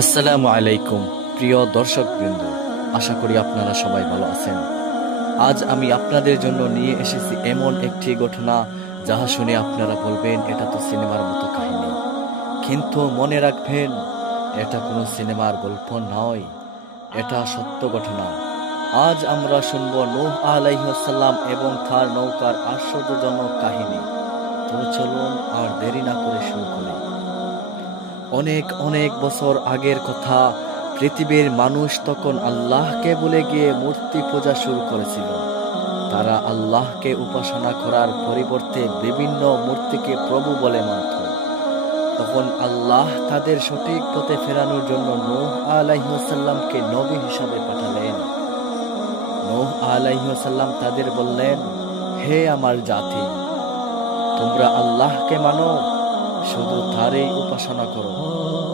আসসালামু আলাইকুম প্রিয় দর্শকবৃন্দ, আশা করি আপনারা সবাই ভালো আছেন। আজ আমি আপনাদের জন্য নিয়ে এসেছি এমন একটি ঘটনা যাহা শুনে আপনারা বলবেন এটা তো সিনেমার মতো কাহিনী, কিন্তু মনে রাখবেন এটা কোনো সিনেমার গল্প নয়, এটা সত্য ঘটনা। আজ আমরা শুনব নূহ আলাইহিস সালাম এবং তার নৌকার আশ্চর্যজনক কাহিনী। তো চলুন আর দেরি না করে শুরু করি। অনেক অনেক বছর আগের কথা। পৃথিবীর মানুষ তখন আল্লাহকে ভুলে গিয়ে মূর্তি পূজা শুরু করেছিল। তারা আল্লাহকে উপাসনা করার পরিবর্তে বিভিন্ন মূর্তিকে প্রভু বলে মানত। তখন আল্লাহ তাদের সঠিক পথে ফেরানোর জন্য নূহ আলাইহিস সালামকে নবী হিসাবে পাঠালেন। নূহ আলাইহিস সালাম তাদের বললেন, হে আমার জাতি, তোমরা আল্লাহকে মানো, শুধু তারই উপাসনা করো,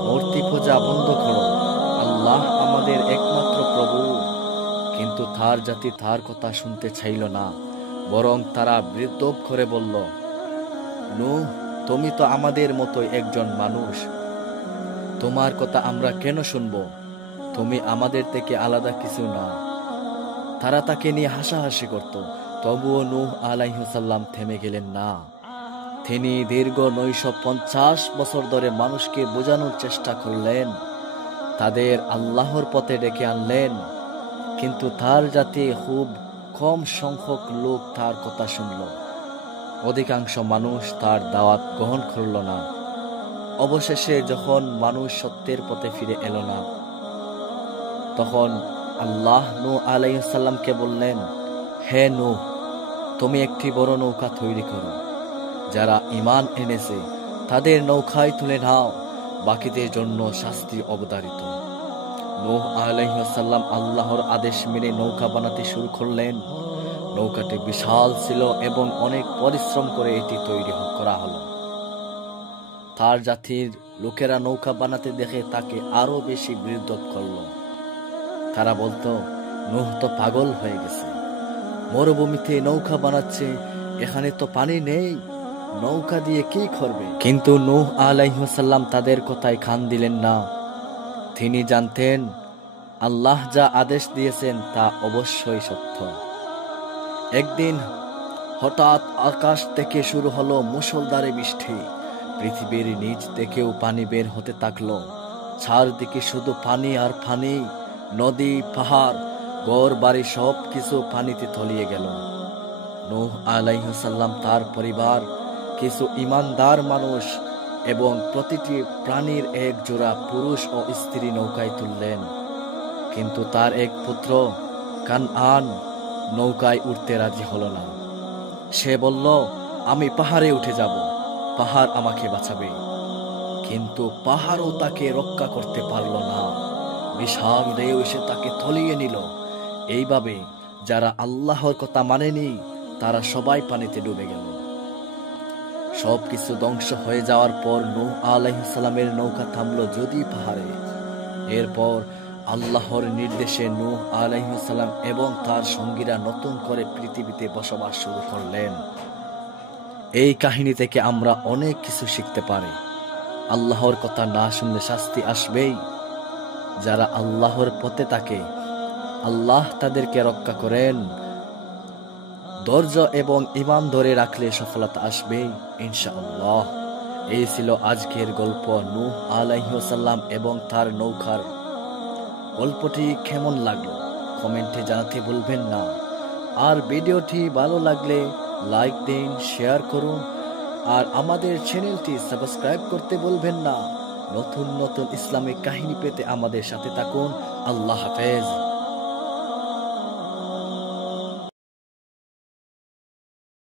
মূর্তি পূজা বন্ধ করো। আল্লাহ আমাদের একমাত্র প্রভু। কিন্তু তার জাতি তার কথা শুনতে চাইল না, বরং তারা বিদ্রূপ করে বলল, নূহ, তুমি তো আমাদের মতো একজন মানুষ, তোমার কথা আমরা কেন শুনব? তুমি আমাদের থেকে আলাদা কিছু না। তারা তাকে নিয়ে হাসাহাসি করত, তবুও নূহ আলাইহিস সালাম থেমে গেলেন না। তিনি দীর্ঘ 950 বছর ধরে মানুষকে বোঝানোর চেষ্টা করলেন, তাদের আল্লাহর পথে ডেকে আনলেন। কিন্তু তার জাতি খুব কম সংখ্যক লোক তার কথা শুনল। অধিকাংশ মানুষ তার দাওয়াত গ্রহণ করল না। অবশেষে যখন মানুষ সত্যের পথে ফিরে এলো না, তখন আল্লাহ নূহ আলাইহিস সালামকে বললেন, হে নূহ, তুমি একটি বড় নৌকা তৈরি করো। যারা ঈমান এনেছে তাদের নৌকায় তুলে নাও, বাকিদের জন্য শাস্তি অবধারিত। নূহ আলাইহিস সালাম আল্লাহর আদেশ মেনে নৌকা বানাতে শুরু করলেন। নৌকাটি বিশাল ছিল এবং অনেক পরিশ্রম করে এটি তৈরি করা হলো। তার জাতির লোকেরা নৌকা বানাতে দেখে তাকে আরো বেশি বিদ্রূপ করল। তারা বলতো, নূহ তো পাগল হয়ে গেছে, মরুভূমিতে নৌকা বানাচ্ছে, এখানে তো পানি নেই, নৌকা দিয়ে কি করবে? কিন্তু নূহ আলাইহিস সালাম তাদের কথায় কান দিলেন না। তিনি জানতেন আল্লাহ যা আদেশ দিয়েছেন তা অবশ্যই সত্য। একদিন হঠাৎ আকাশ থেকে শুরু হলো মুষলধারে বৃষ্টি। পৃথিবীর নিচ থেকেও পানি বের হতে থাকলো। চারদিকে শুধু পানি আর পানি। নদী, পাহাড়, ঘর বাড়ি সব কিছু পানিতে তলিয়ে গেল। নূহ আলাইহিস সালাম, তার পরিবার, কিছু ঈমানদার মানুষ এবং প্রতিটি প্রাণীর এক জোড়া পুরুষ ও স্ত্রী নৌকায় তুললেন। কিন্তু তার এক পুত্র কানআন নৌকায় উঠতে রাজি হলো না। সে বলল, আমি পাহাড়ে উঠে যাব, পাহাড় আমাকে বাঁচাবে। কিন্তু পাহাড়ও তাকে রক্ষা করতে পারল না। বিশাল ঢেউ এসে তাকে তলিয়ে নিল। এইভাবে যারা আল্লাহর কথা মানেনি তারা সবাই পানিতে ডুবে গেল। সবকিছু ধ্বংস হয়ে যাওয়ার পর নূহ আলাইহিস সালামের নৌকা থামলো যদি পাহাড়ে। এরপর আল্লাহর নির্দেশে নূহ আলাইহিস সালাম এবং তার সঙ্গীরা নতুন করে পৃথিবীতে বসবাস শুরু করলেন। এই কাহিনী থেকে আমরা অনেক কিছু শিখতে পারি। আল্লাহর কথা না শুনলে শাস্তি আসবেই। যারা আল্লাহর পথে থাকে আল্লাহ তাদেরকে রক্ষা করেন। ধৈর্য এবং ঈমান ধরে রাখলে সফলতা আসবে ইনশাআল্লাহ। এই ছিল আজকের গল্প, নূহ আলাইহিস সালাম এবং তার নৌকার। গল্পটি কেমন লাগলো কমেন্টে জানাতে ভুলবেন না। আর ভিডিওটি ভালো লাগলে লাইক দিন, শেয়ার করুন আর আমাদের চ্যানেলটি সাবস্ক্রাইব করতে ভুলবেন না। নতুন নতুন ইসলামিক কাহিনী পেতে আমাদের সাথে থাকুন। আল্লাহ হাফেজ।